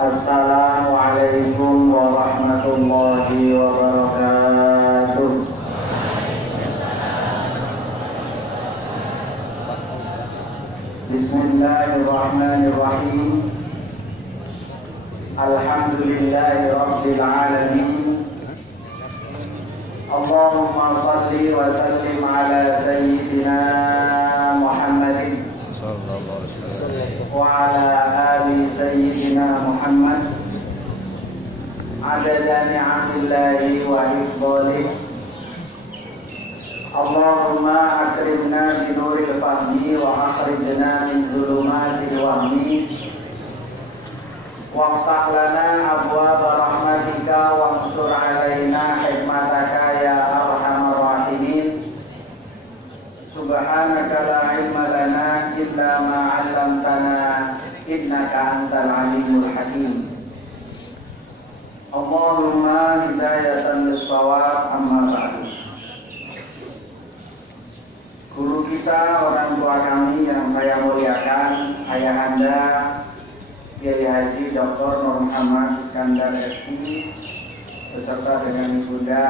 Assalamualaikum warahmatullahi wabarakatuh. Bismillahirrahmanirrahim. Alhamdulillahi rabbil alamin. Allahumma salli wa sallim ala sayyidina Muhammadin wa ala ali sayyidina Muhammad adada ni'amillahi wa hifdhalih. Allahumma akrimna binuril fahmi wa akhrijna min zulumatil wahmi wafsah lana abwaaba rahmatika wansur alaina hikmataka ya arhamar rahimin. Subhanaka la ilma lana illa ma 'allamtana innaka antal alimul hakim. Allahumma hidayatan lis-shawab, amma ba'du. Guru kita, orang tua kami yang saya muliakan, ayahanda Kiai Haji Dr. Nur Muhammad Iskandar SI beserta dengan ibunda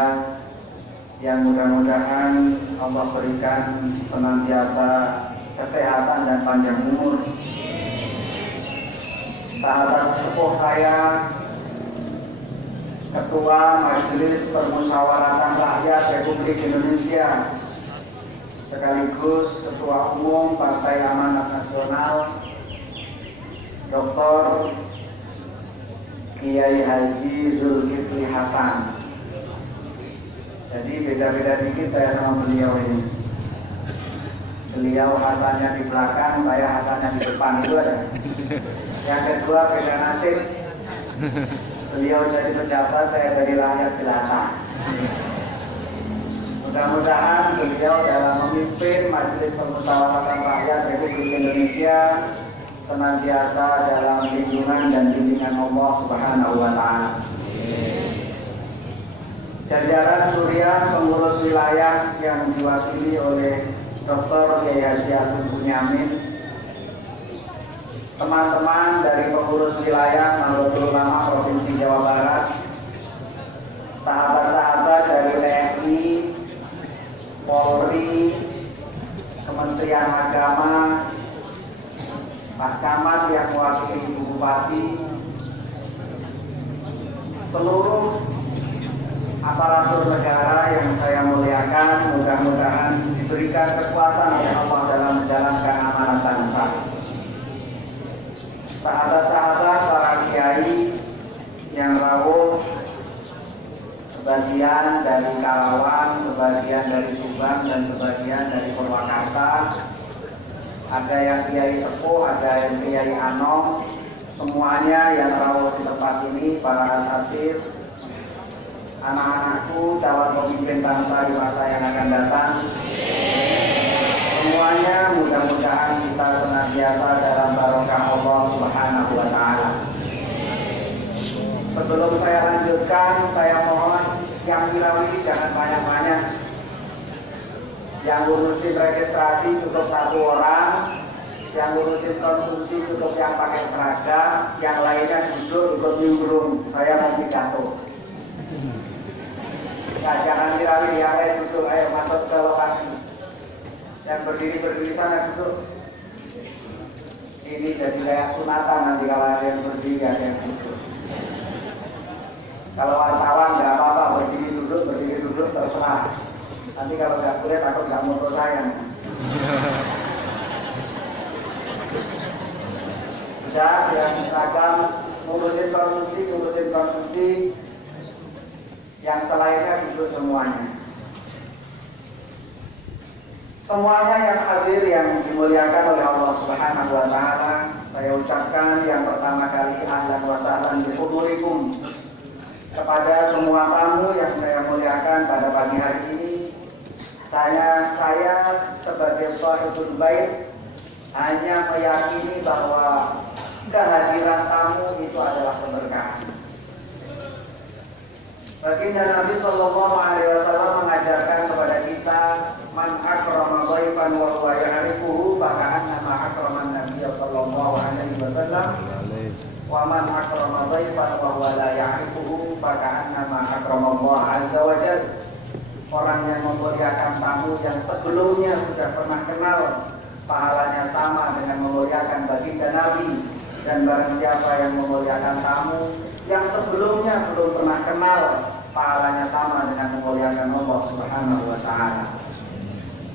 yang mudah-mudahan Allah berikan senantiasa kesehatan dan panjang umur. Sahabat sepuh saya, Ketua Majelis Permusyawaratan Rakyat Republik Indonesia sekaligus Ketua Umum Partai Amanat Nasional Dr. Kiai Haji Zulkifli Hasan. Jadi beda-beda dikit saya sama beliau ini. Beliau Hasannya di belakang, saya Hasannya di depan, itu aja. Yang kedua beda nasib. Beliau jadi pejabat, saya jadi rakyat jelata. Mudah-mudahan beliau dalam memimpin Majelis Permusyawaratan Rakyat Republik Indonesia senantiasa dalam lindungan dan bimbingan Allah Subhanahu wa Ta'ala. Jajaran Surya pengurus wilayah yang diwakili oleh Dr. Kiai Haji Abdul Bunyamin, teman-teman dari pengurus wilayah Nahdlatul Ulama Provinsi Jawa Barat, sahabat-sahabat dari TNI, Polri, Kementerian Agama, Pak Camat yang mewakili Ibu Bupati, seluruh aparatur negara yang saya muliakan, mudah-mudahan diberikan kekuatan oleh Allah dalam menjalankan amanah bangsa. Sahabat-sahabat para kiai yang rawuh, sebagian dari Karawang, sebagian dari Subang, dan sebagian dari Purwakarta. Ada yang kiai sepuh, ada yang kiai anom, semuanya yang rawuh di tempat ini, para asatidz, anak-anakku, calon pemimpin bangsa di masa yang akan datang. Semuanya mudah-mudahan kita senantiasa dalam barokah Allah Subhanahu wa Ta'ala. Sebelum saya lanjutkan, saya mohon yang dirawili jangan banyak-banyak. Yang ngurusin registrasi cukup satu orang, yang ngurusin konsumsi cukup yang pakai seragam, yang lainnya duduk ikut nimbrung. Saya mau pidato. Nah, jangan dirawili, yang lain duduk, ayo masuk ke lokasi. Yang berdiri sana duduk. Ini jadi kayak sunatan nanti kalau ada yang berdiri, ada yang duduk. Kalau wartawan nggak apa-apa, berdiri duduk terserah. Nanti kalau nggak boleh takut nggak motor saya. Sudah, yang seragam ngurusin konsumsi, yang selainnya duduk semuanya. Semuanya yang hadir yang dimuliakan oleh Allah Subhanahu wa Ta'ala, saya ucapkan yang pertama kali ahlan wa sahlan bi hudurikum. Kepada semua tamu yang saya muliakan pada pagi hari ini, saya sebagai shahidul bait hanya meyakini bahwa kehadiran tamu itu adalah keberkahan. Baginda Nabi Sallallahu Alaihi Wasallam mengajarkan kepada kita, man akrama dhaifan wa huwa ya'rifuhu, maka nama akraman Nabi Sallallahu Alaihi Wasallam. Wa man akrama dhaifan wa huwa la ya'rifuhu faka'annama akrama Allah azza wa jalla. Orang yang memuliakan tamu yang sebelumnya sudah pernah kenal, pahalanya sama dengan memuliakan baginda Nabi. Dan barang siapa yang memuliakan tamu yang sebelumnya belum pernah kenal, pahalanya sama dengan memuliakan Allah Subhanahu wa ta'ala.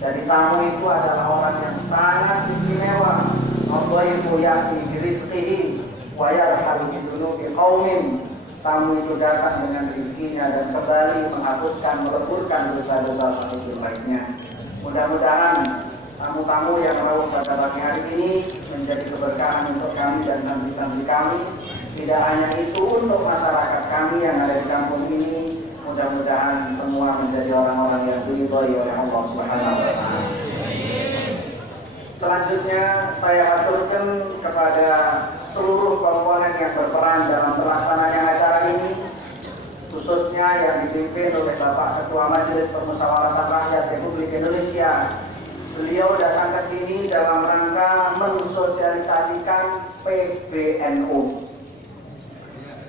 Jadi tamu itu adalah orang yang sangat istimewa. Allah itu ya'ti birizqihi wa yarhalu bidunubi qaumin. Tamu itu datang dengan rezekinya dan kembali menghapuskan, meleburkan dosa-dosa satu baiknya. Mudah-mudahan tamu-tamu yang rawuh pada pagi hari ini menjadi keberkahan untuk kami dan santri-santri kami. Tidak hanya itu, untuk masyarakat kami yang ada di kampung ini, mudah-mudahan semua menjadi orang-orang yang diridhoi oleh Allah Subhanahu wa ta'ala. Selanjutnya saya aturkan kepada seluruh komponen yang berperan dalam pelaksanaan acara ini, khususnya yang dipimpin oleh Bapak Ketua Majelis Permusyawaratan Rakyat Republik Indonesia. Beliau datang ke sini dalam rangka mensosialisasikan PBNU.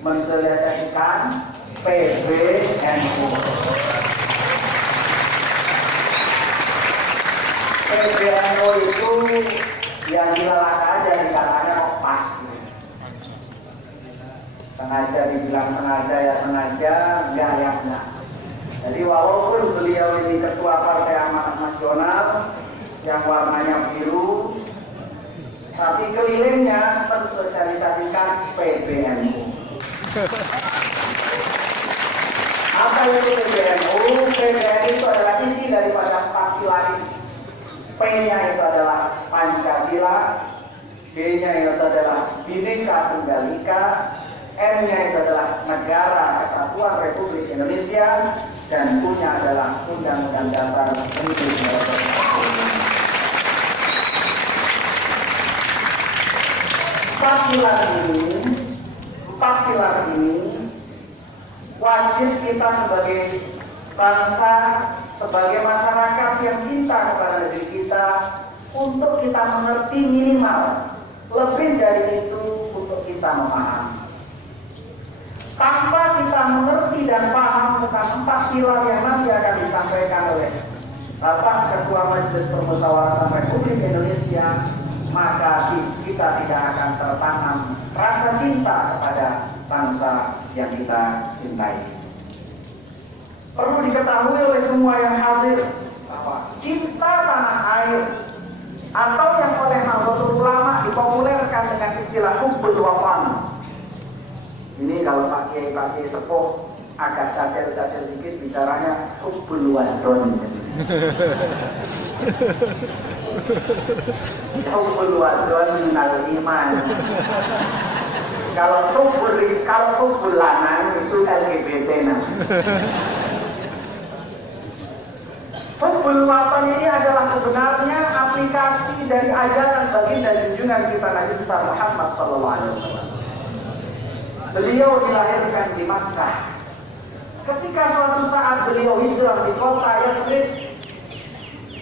Mensosialisasikan PBNU. PBNU itu yang dilalah saja dikatakan kok pas. Sengaja dibilang sengaja ya sengaja, enggak ya enggak. Jadi walaupun beliau ini ketua Partai Amanat Nasional yang warnanya biru, tapi kelilingnya mensosialisasikan PBNU. Apa itu PBNU? PBNU itu adalah isi daripada 4 pilar ini. P-nya itu adalah Pancasila, B-nya itu adalah Bhinneka Tunggal Ika, M-nya itu adalah Negara Kesatuan Republik Indonesia, dan U-nya adalah Undang-Undang Dasar 1945. 4 pilar ini wajib kita sebagai bangsa, sebagai masyarakat yang cinta kepada negeri kita, untuk kita mengerti minimal. Lebih dari itu untuk kita memahami. Tanpa kita mengerti dan paham tentang 4 pilar yang nanti akan disampaikan oleh Bapak Ketua Majelis Permusyawaratan Republik Indonesia, maka kita tidak akan tertanam rasa cinta kepada bangsa yang kita cintai. Perlu diketahui oleh semua yang hadir bahwa cinta tanah air, atau yang oleh Nahdlatul Ulama dipopulerkan dengan istilah hubbul watan. Ini kalau Pak Kiai sepuh agak cacil dikit bicaranya hubbul wadon. Hubbul wadon minal iman. Kalau hubbul lanang itu LGBT nah. Hubbul watan ini adalah sebenarnya aplikasi dari ajaran baginda junjungan kita Nabi Muhammad SAW. Beliau dilahirkan di Makkah. Ketika suatu saat beliau hijrah di kota Yathrib,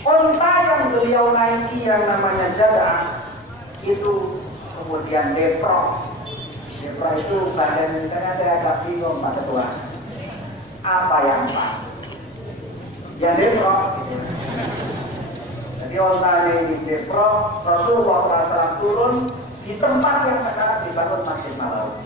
unta yang beliau naiki yang namanya Jadah itu kemudian deprok. Deprok itu badan misalnya saya agak bingung Pak Ketua. Apa yang pas? Ya deprok. Jadi onta ini deprok, Rasulullah SAW turun di tempat yang sekarang dibangun Masjid Nabawi.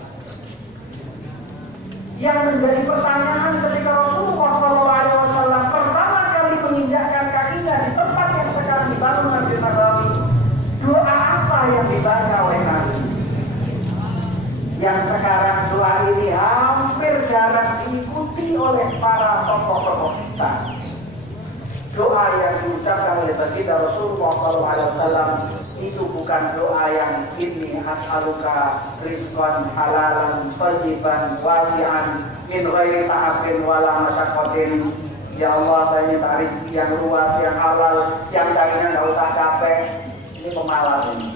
Yang menjadi pertanyaan ketika Rasulullah SAW pertama kali menginjakkan kakinya di tempat yang sekarang dibangun Masjid Nabawi, doa apa yang dibaca oleh Nabi? Yang sekarang doa ini hampir jarang diikuti oleh para tokoh-tokoh kita. Doa yang diucapkan oleh baginda Rasulullah SAW itu bukan doa yang inni as'aluka rizqan halalan thayyiban wasi'an min ghairi ta'abin wala masyaqqatin. Ya Allah, saya minta rezeki yang luas, yang halal, yang carinya nggak usah capek. Ini pemalas ini.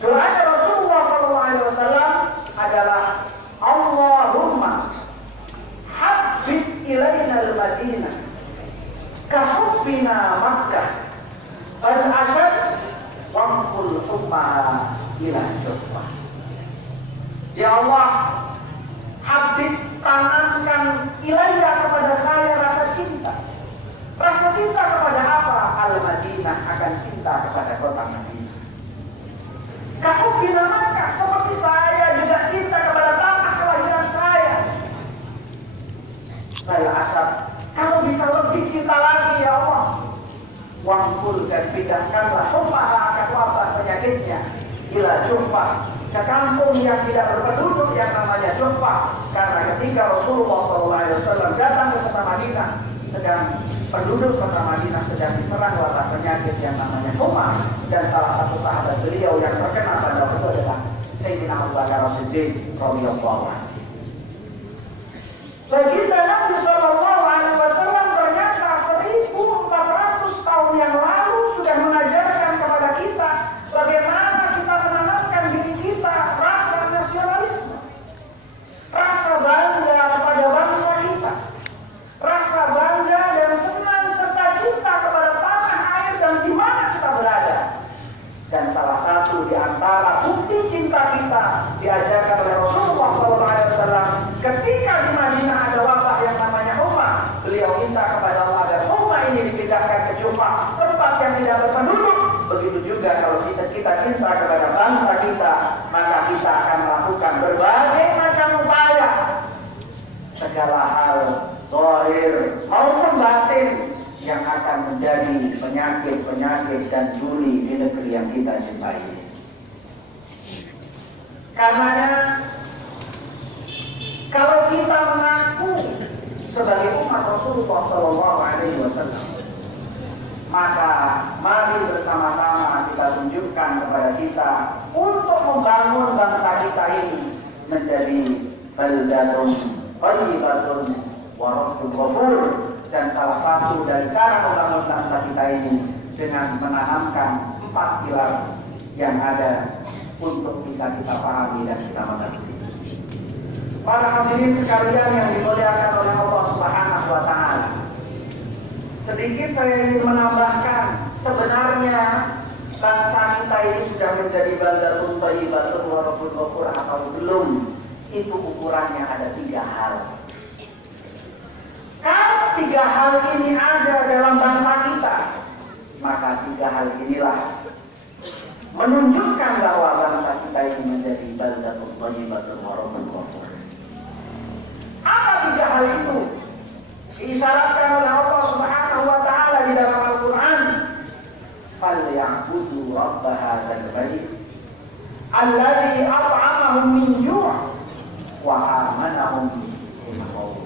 Doa Rasulullah SAW adalah Allahumma habbib ilaina al-Madinah kahubbina Makkah al-ashad wamkul hubbaha ila Juhfah. Ya Allah, Habib tanamkan ilayya kepada saya rasa cinta. Rasa cinta kepada apa? Al-Madinah, akan cinta kepada kota Madinah. Kamu bisa Makkah, seperti saya juga cinta kepada tanah kelahiran saya. Saya asal, kamu bisa lebih cinta lagi ya Allah. Wangkul dan pindahkanlah hummaha, akan wabah penyakitnya, ila Juhfah, ke kampung yang tidak berpenduduk yang namanya Juhfah. Karena ketika Rasulullah SAW datang ke kota Madinah, sedang penduduk kota Madinah sedang diserang wabah penyakit yang namanya Humma, dan salah satu sahabat beliau yang terkena pada waktu itu adalah Sayyidina Abu Bakar As-Siddiq radhiyallahu anhu. Baginda Nabi Sallallahu Alaihi Wasallam ternyata 1400 tahun yang lalu sudah mengajarkan kepada kita bagaimana kita menanamkan diri kita rasa nasionalisme, rasa bangga kepada bangsa kita, rasa bangga dan senang serta cinta kepada tanah air dan di mana kita berada. Dan salah satu di antara bukti cinta kita diajarkan oleh Rasulullah SAW ketika di Madinah ada wabah yang namanya Humma. Beliau minta kepada Allah agar Humma ini dipindahkan ke Juhfah, tempat yang tidak berpenduduk. Begitu juga kalau kita cinta kepada bangsa kita, maka kita akan melakukan berbagai macam upaya, segala hal zahir maupun batin yang akan menjadi penyakit dan duri di negeri yang kita cintai. Karenanya, kalau kita mengaku sebagai umat Rasulullah SAW, maka mari bersama-sama kita tunjukkan kepada kita untuk membangun bangsa kita ini menjadi baldatun thayyibatun wa rabbun ghafur. Dan salah satu dari cara membangun bangsa kita ini dengan menanamkan 4 pilar yang ada untuk bisa kita pahami dan kita mengerti. Para hadirin sekalian yang dimuliakan oleh Allah Subhanahu wa Ta'ala, sedikit saya ingin menambahkan, sebenarnya bangsa kita ini sudah menjadi baldatun thayyibatun wa rabbun ghafur atau belum, itu ukurannya ada 3 hal. Kalau 3 hal ini ada dalam bangsa kita, maka 3 hal inilah menunjukkan bahwa bangsa kita ini menjadi baldatun thayyibatun wa rabbun ghafur. Apa 3 hal itu? Diisyaratkan oleh Allah Subhanahu wa Ta'ala di dalam Al-Qur'an. Falyabudu rabb hadzal bait alladzi at'amahum min ju' wa amanahum min khauf.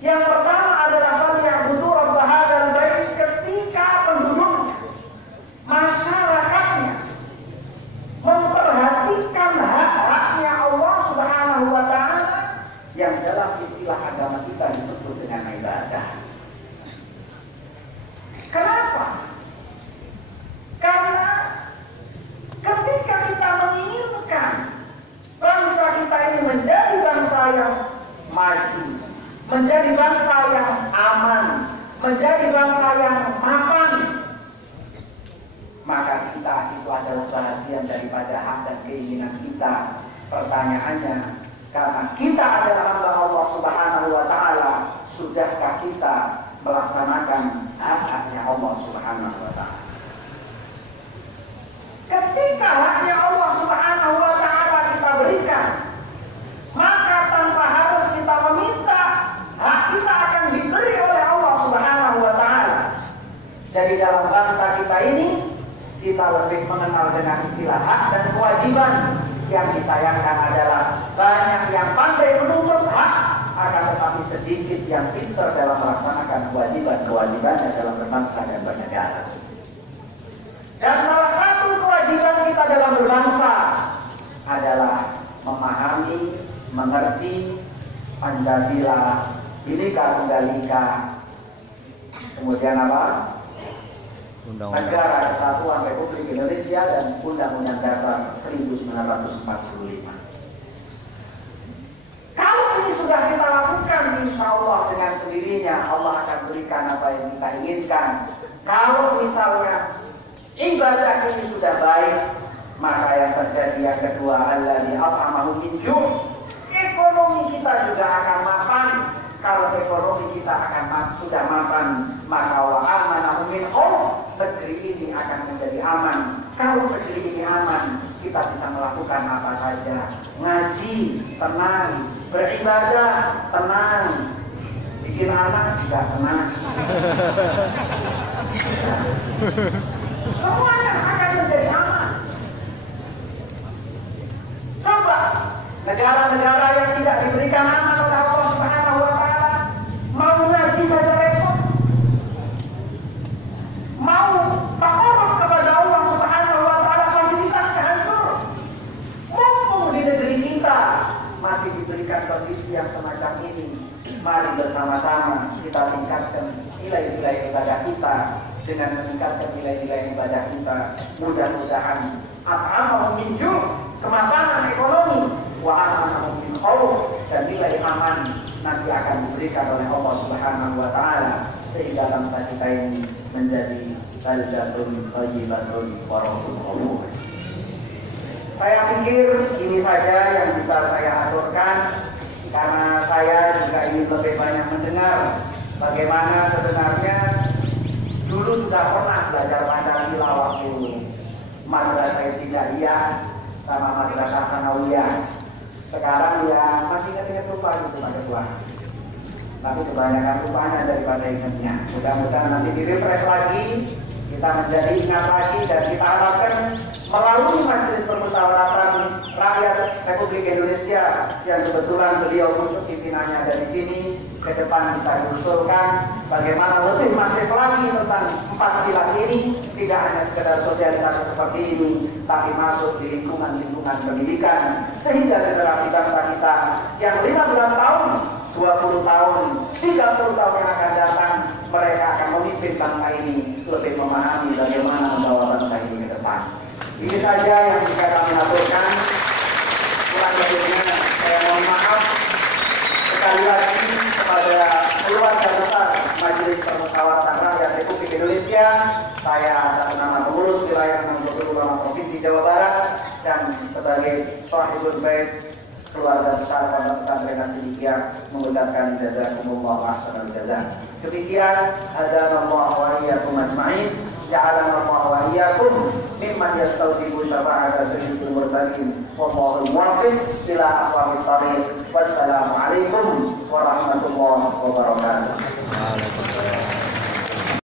Yang pertama adalah falyabudu rabb hadzal bait, ketika penduduk masyarakatnya memperhatikan hak-haknya Allah Subhanahu wa Ta'ala yang dalam istilah agama kita disebut dengan ibadah. Kenapa? Karena ketika kita menginginkan bangsa kita ini menjadi bangsa yang maju, menjadi bangsa yang aman, menjadi bangsa yang mapan, maka kita itu adalah bagian daripada hak dan keinginan kita. Pertanyaannya, karena kita adalah hamba Allah Subhanahu wa Ta'ala, sudahkah kita melaksanakan hak-haknya Allah Subhanahu wa Ta'ala? Ketika haknya Allah Subhanahu wa Ta'ala kita berikan, maka tanpa harus kita meminta, hak kita akan diberi oleh Allah Subhanahu wa Ta'ala. Jadi dalam bangsa kita ini, kita lebih mengenal dengan istilah hak dan kewajiban. Yang disayangkan adalah banyak yang pandai menuntut hak, akan tetapi sedikit yang pintar dalam melaksanakan kewajiban-kewajibannya dalam berbangsa dan bernegara. Dan salah satu kewajiban kita dalam berbangsa adalah memahami, mengerti Pancasila, Bhinneka Tunggal Ika, kemudian apa? Negara Kesatuan Republik Indonesia dan Undang-Undang Dasar 1945. Kalau ini sudah kita lakukan, insya Allah dengan sendirinya Allah akan berikan apa yang kita inginkan. Kalau misalnya ibadah ini sudah baik, maka yang terjadi yang kedua alladzi at'amahum min ju'. Ekonomi kita juga akan mapan. Kalau ekonomi kita sudah mapan, maka wa amanahum min khauf. Negeri ini akan menjadi aman. Kalau negeri ini aman, kita bisa melakukan apa saja. Ngaji, tenang. Beribadah, tenang. Bikin anak juga tenang. Semuanya akan menjadi aman. Coba negara-negara yang tidak diberikan aman oleh Allah Subhanahu wa Ta'ala, mau ngaji saja repot, mau takarub kepada Allah Subhanahu wa Ta'ala fasilitasnya hancur. Mumpung di negeri kita masih diberikan kondisi yang semacam ini, mari bersama-sama kita tingkatkan nilai-nilai ibadah kita. Dengan meningkatkan nilai-nilai ibadah kita, mudah-mudahan at'amahum min ju', kemapanan ekonomi, wa amanahum min khauf, dan nilai aman nanti akan diberikan oleh Allah Subhanahu wa Ta'ala, sehingga bangsa kita ini menjadi baldatun thayyibatun wa rabbun ghafur. Saya pikir ini saja yang bisa saya aturkan, karena saya juga ingin lebih banyak mendengar bagaimana sebenarnya dulu sudah pernah belajar Pancasila waktu madrasah ibtidaiyah sama madrasah sanawiyah. Sekarang ya masih ingat-ingat lupa gitu Pak Ketua. Tapi kebanyakan lupanya daripada ingatnya. Mudah-mudahan nanti di-refresh lagi, kita menjadi ingat lagi, dan kita harapkan melalui Majelis Permusyawaratan Rakyat Republik Indonesia yang kebetulan beliau untuk pimpinannya dari sini, ke depan bisa diusulkan bagaimana lebih masif lagi tentang 4 pilar ini, tidak hanya sekedar sosialisasi seperti ini, tapi masuk di lingkungan-lingkungan pendidikan, sehingga generasi bangsa kita yang 15 tahun, 20 tahun, 30 tahun yang akan datang, mereka akan memimpin bangsa ini lebih memahami bagaimana membawa bangsa ini ke depan. Ini saja yang bisa kami aturkan. Kurang lebihnya saya mohon maaf. Sekali lagi kepada keluarga besar Majelis Permusyawaratan Rakyat Republik Indonesia, saya atas nama pengurus wilayah Nahdlatul Ulama Provinsi Jawa Barat dan sebagai Shahibul Bait keluarga besar Pondok Pesantren As-Siddiqiyah mengucapkan jazakumullahu ahsanal jazaa. Demikian, hadanallahu wa iyyakum ajma'in, ja'alana Allah wa iyyakum mimman yastawjibu syafa'ata sayyidil mursalin, wallahu muwaffiq ila aqwamit thariq. Wassalamu alaikum warahmatullahi wabarakatuh. Waalaikumsalam.